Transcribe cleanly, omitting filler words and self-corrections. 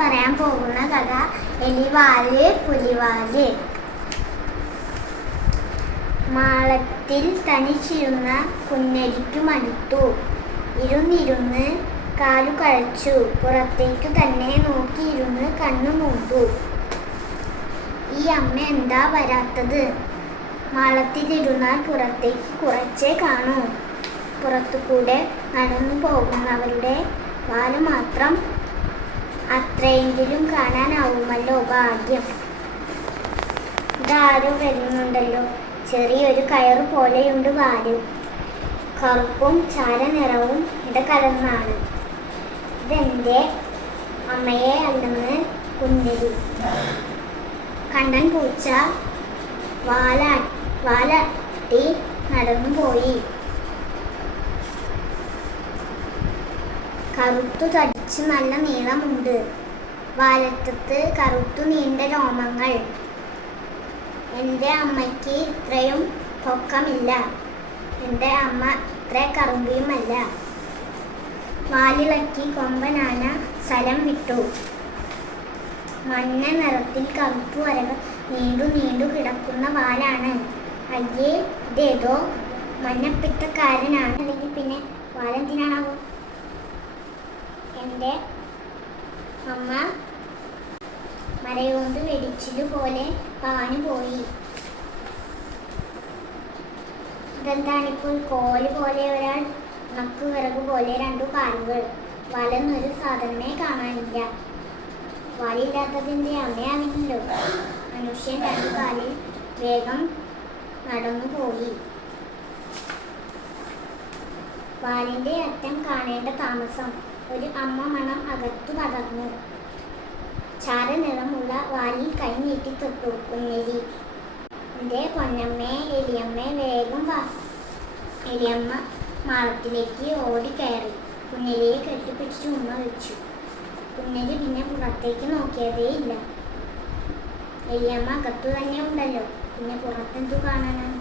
പറയാൻ പോകുന്ന കഥ എലിവാല് പുലിവാല്. മാളത്തിൽ തനിച്ചിരുന്ന കുഞ്ഞരിക്കു മടുത്തു. ഇരുന്നിരുന്ന് കാലു കഴച്ചു. പുറത്തേക്കു തന്നെ നോക്കിയിരുന്ന് കണ്ണു മൂണ്ടു. ഈ അമ്മ എന്താ വരാത്തത്? മാളത്തിലിരുന്നാൽ പുറത്തേക്ക് കുറച്ചേ കാണൂ. പുറത്തുകൂടെ നടന്നു പോകുന്നവരുടെ വാല് മാത്രം അത്രയെങ്കിലും കാണാനാവുമല്ലോ. ഭാഗ്യം. ഇതാരോ വരുന്നുണ്ടല്ലോ. ചെറിയൊരു കയറ് പോലെയുണ്ട് വാല്. കറുപ്പും ചാരനിറവും ഇടകലർന്നാണ്. ഇതെന്റെ അമ്മയെ അല്ലെന്ന് കുഞ്ഞരി. കണ്ടൻ പൂച്ച വാലാട്ടി നടന്നു പോയി. കറുത്തു തടിച്ച് നല്ല നീളമുണ്ട്. വാലറ്റത്ത് കറുത്തു നീണ്ട രോമങ്ങൾ. എൻ്റെ അമ്മയ്ക്ക് ഇത്രയും പൊക്കമില്ല. എൻ്റെ അമ്മ ഇത്ര കറുമ്പിയുമല്ല. വാലിളക്കി കൊമ്പനാന സ്ഥലം വിട്ടു. മഞ്ഞ നിറത്തിൽ കറുപ്പു വരകൾ നീണ്ടു കിടക്കുന്ന വാലാണ്. അയ്യേ, ഇതേതോ മഞ്ഞപ്പിത്തക്കാരനാണ്. അല്ലെങ്കിൽ പിന്നെ വാലെന്തിനാണാവോ? എൻ്റെ അമ്മ മരയോണ്ട് വെടിച്ചിലുപോലെ പാഞ്ഞു പോയി. ഇതെന്താണിപ്പോൾ? കോല് പോലെ ഒരാൾ, നക്ക് വിറക് പോലെ രണ്ടു കാലുകൾ. വലന്നൊരു സാധനമേ കാണാനില്ല. വാലില്ലാത്തതിൻ്റെ അമ്മയാവില്ലല്ലോ. മനുഷ്യൻ രണ്ടു കാലിൽ വേഗം നടന്നു പോയി. വാലിൻ്റെ അറ്റം കാണേണ്ട താമസം. ഒരു അമ്മ മണം അകത്തു പടർന്നു. ചാരനിറമുള്ള വാലിൽ കൈ നീട്ടി തൊട്ടു കുഞ്ഞരി. എൻ്റെ പൊന്നമ്മേ, എലിയമ്മേ, വേഗം വാ. എലിയമ്മ മാളത്തിലേക്ക് ഓടിക്കയറി കുഞ്ഞരിയെ കെട്ടിപ്പിടിച്ച് ഉമ്മ വെച്ചു. കുഞ്ഞരി പിന്നെ പുറത്തേക്ക് നോക്കിയതേ ഇല്ല. എലിയമ്മ അകത്തു തന്നെ ഉണ്ടല്ലോ. പിന്നെ പുറത്തെന്തു കാണാനാണ്?